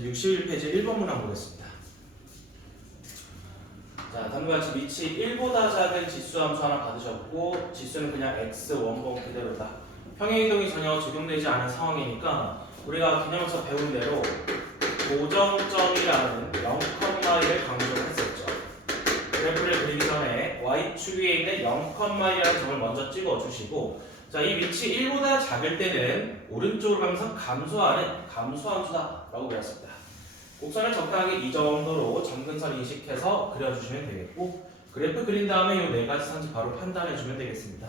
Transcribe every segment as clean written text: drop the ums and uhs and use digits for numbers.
61페이지 1번 문항 보겠습니다. 자, 다음과 같이 밑이 1보다 작은 지수 함수 하나 받으셨고 지수는 그냥 x 원본 그대로다. 평행이동이 전혀 적용되지 않은 상황이니까 우리가 개념에서 배운 대로 고정점이라는 0,1을 강조를 했었죠. 그래프를 그리기 전에 y축 위에 있는 0,1이라는 점을 먼저 찍어주시고, 자, 이 위치 1보다 작을 때는 오른쪽으로 가면서 감소하는 감소함수다 라고 배웠습니다. 곡선을 적당하게 이 정도로 점근선 인식해서 그려주시면 되겠고, 그래프 그린 다음에 이 네 가지 선지 바로 판단해주면 되겠습니다.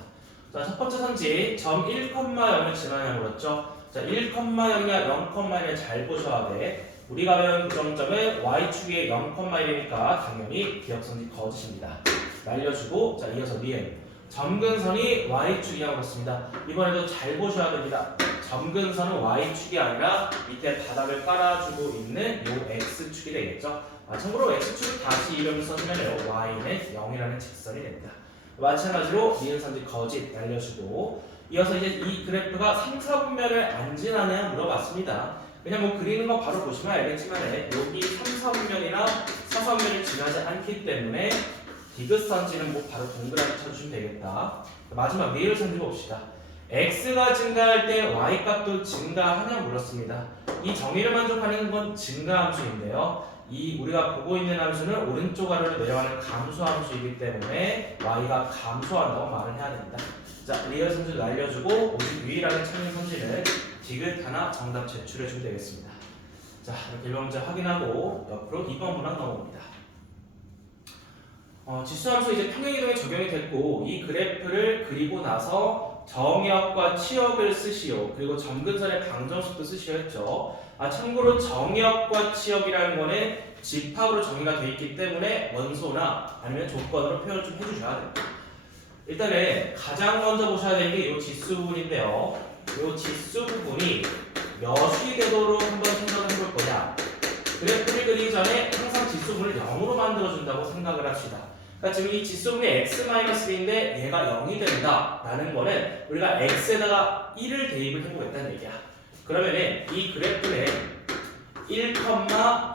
자, 첫 번째 선지 점 1,0을 지나냐 물었죠. 자, 1,0이냐 0,1을 잘 보셔야 돼. 우리가 배운 고정점은 y축이 0,1이니까 당연히 기억선지 거짓입니다. 날려주고, 자, 이어서 니은 점근선이 y축이라고 했습니다. 이번에도 잘 보셔야 됩니다. 점근선은 y축이 아니라 밑에 바닥을 깔아주고 있는 요 x축이 되겠죠. 참고로 x축을 다시 이름을 써주면 y는 0이라는 직선이 됩니다. 마찬가지로 니은선지 거짓 날려주고, 이어서 이제 이 그래프가 3, 4분면을 안 지나냐 물어봤습니다. 그냥 뭐 그리는 거 바로 보시면 알겠지만 여기 3, 4분면이나 4, 4분면을 지나지 않기 때문에 디귿선지는 뭐 바로 동그라미 쳐주시면 되겠다. 마지막 니은선지 봅시다. x가 증가할 때 y값도 증가하냐 물었습니다. 이 정의를 만족하는 건 증가함수인데요. 이 우리가 보고 있는 함수는 오른쪽 아래로 내려가는 감소함수이기 때문에 y가 감소한다고 말을 해야 됩니다. 자, 리얼 선지 날려주고 오직 유일하게 찾는 선지는 디귿 하나 정답 제출해주면 되겠습니다. 자, 이렇게 1번 문제 확인하고 옆으로 2번 문항 넘어옵니다. 지수함수 이제 평행이동에 적용이 됐고, 이 그래프를 그리고 나서 정역과 치역을 쓰시오. 그리고 점근선의 방정식도 쓰시오 했죠. 참고로 정역과 치역이라는 거는 집합으로 정의가 되어 있기 때문에 원소나 아니면 조건으로 표현을 좀 해주셔야 됩니다. 일단은 가장 먼저 보셔야 되는 게 이 지수 부분인데요. 이 지수 부분이 몇이 되도록 한번 생각을 해볼 거냐. 그래프를 그리기 전에 항상 지수 부분을 0으로 만들어준다고 생각을 합시다. 그러니까 지금 이 지수분이 x-1인데 얘가 0이 된다 라는 거는 우리가 x에다가 1을 대입을 해보겠다는 얘기야. 그러면은 이 그래프는 1,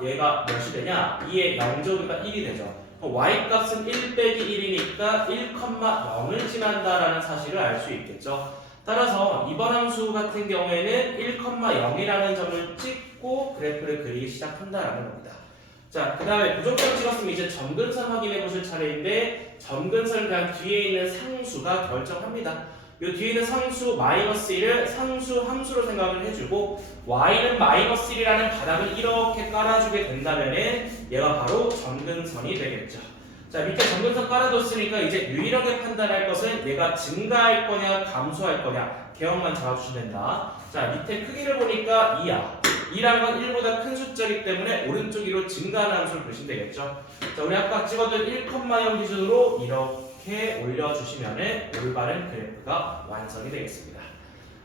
얘가 몇이 되냐? 2의 0제곱이니까 1이 되죠. y값은 1 빼기 1이니까 1,0을 지난다라는 사실을 알 수 있겠죠. 따라서 이번 함수 같은 경우에는 1,0이라는 점을 찍고 그래프를 그리기 시작한다라는 겁니다. 자, 그 다음에 무조건 찍었으면 이제 점근선 확인해 보실 차례인데, 점근선 그냥 뒤에 있는 상수가 결정합니다. 이 뒤에 있는 상수 -1을 상수 함수로 생각을 해주고, y는 -1이라는 바닥을 이렇게 깔아주게 된다면은 얘가 바로 점근선이 되겠죠. 자, 밑에 점근선 깔아뒀으니까 이제 유일하게 판단할 것은 얘가 증가할 거냐 감소할 거냐 개형만 잡아주시면 된다. 자, 밑에 크기를 보니까 2야. 2라는 건 1보다 큰 숫자이기 때문에 오른쪽 위로 증가하는 함수를 보시면 되겠죠. 자, 우리 아까 찍어둔 1,0 기준으로 이렇게 올려주시면 올바른 그래프가 완성이 되겠습니다.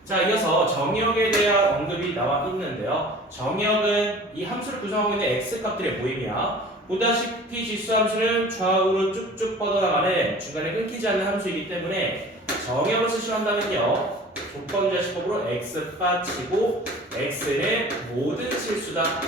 자, 이어서 정역에 대한 언급이 나와 있는데요. 정역은 이 함수를 구성하고 있는 x값들의 모임이야. 보다시피 지수함수는 좌우로 쭉쭉 뻗어나가는 중간에 끊기지 않는 함수이기 때문에 정역을 쓰시한다면요, 조건제시법으로 x가 치고 x는 모든 실수다.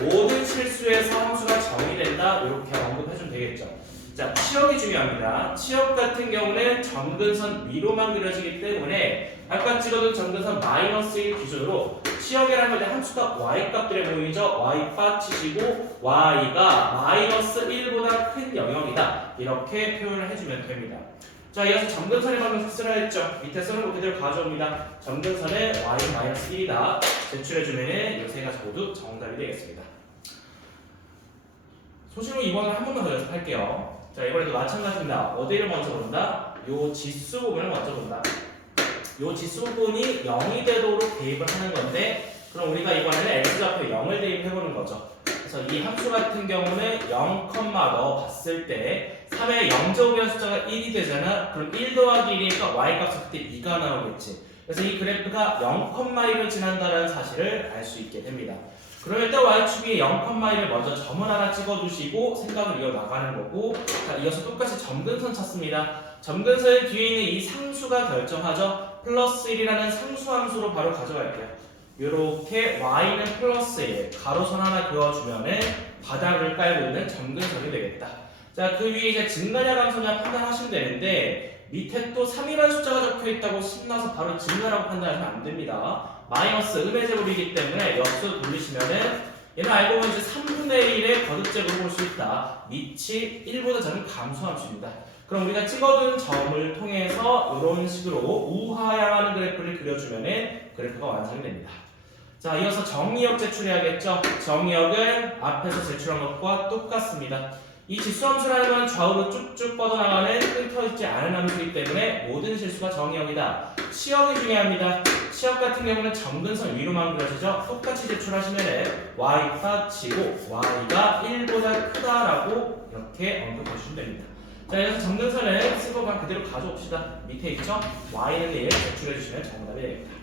모든 실수에서 함수가 정의된다. 이렇게 언급해주면 되겠죠. 자, 치역이 중요합니다. 치역 같은 경우는 점근선 위로만 그려지기 때문에 아까 찍어둔 점근선 -1 기준으로 치역이라는 건 함수가 y값들의 모임이죠. y 치시고 y가 -1보다 큰 영역이다. 이렇게 표현을 해주면 됩니다. 자, 이어서 점근선의 방정식 쓰라 했죠. 밑에 쓰는 거 그대로 가져옵니다. 점근선은 y-1이다. 제출해주면 이 세 가지 모두 정답이 되겠습니다. 소식으로 이번에 한 번만 더 연습할게요. 자, 이번에도 마찬가지입니다. 어디를 먼저 본다? 요 지수 부분을 먼저 본다. 요 지수 부분이 0이 되도록 대입을 하는 건데, 그럼 우리가 이번에는 x좌표에 0을 대입해보는 거죠. 그래서 이 함수 같은 경우는 0, 넣어봤을 때 3의 0제곱이라는 숫자가 1이 되잖아. 그럼 1 더하기 1이니까 y값은 그때 2가 나오겠지. 그래서 이 그래프가 0,1을 지난다는 사실을 알 수 있게 됩니다. 그럼 일단 y축이 0,1을 먼저 점을 하나 찍어두시고 생각을 이어나가는 거고, 자, 이어서 똑같이 점근선 찾습니다. 점근선 뒤에 있는 이 상수가 결정하죠. +1이라는 상수함수로 바로 가져갈게요. 이렇게 y는 플러스 1 가로선 하나 그어주면은 바닥을 깔고 있는 점근선이 되겠다. 자, 그 위에 이제 증가냐 감소냐 판단하시면 되는데 밑에 또 3이라는 숫자가 적혀 있다고 신나서 바로 증가라고 판단하시면 안 됩니다. 마이너스 음의 제곱이기 때문에 역수 돌리시면은 얘는 알고 보면 이제 3분의 1의 거듭제곱을 볼 수 있다. 밑이 1보다 작은 감소함수입니다. 그럼 우리가 찍어둔 점을 통해서 이런 식으로 우하향하는 그래프를 그려주면은 그래프가 완성이 됩니다. 자, 이어서 정리역 제출해야겠죠. 정리역은 앞에서 제출한 것과 똑같습니다. 이 지수함수라는 건 좌우로 쭉쭉 뻗어나가는 끊겨있지 않은 함수이기 때문에 모든 실수가 정리역이다. 치역이 중요합니다. 치역 같은 경우는 점근선 위로만 그려지죠. 똑같이 제출하시면 y가 지고 y가 1보다 크다라고 이렇게 언급해 주시면 됩니다. 자, 그래서 점근선을 쓰고만 그대로 가져옵시다. 밑에 있죠? y는 1 제출해 주시면 정답이 되겠다.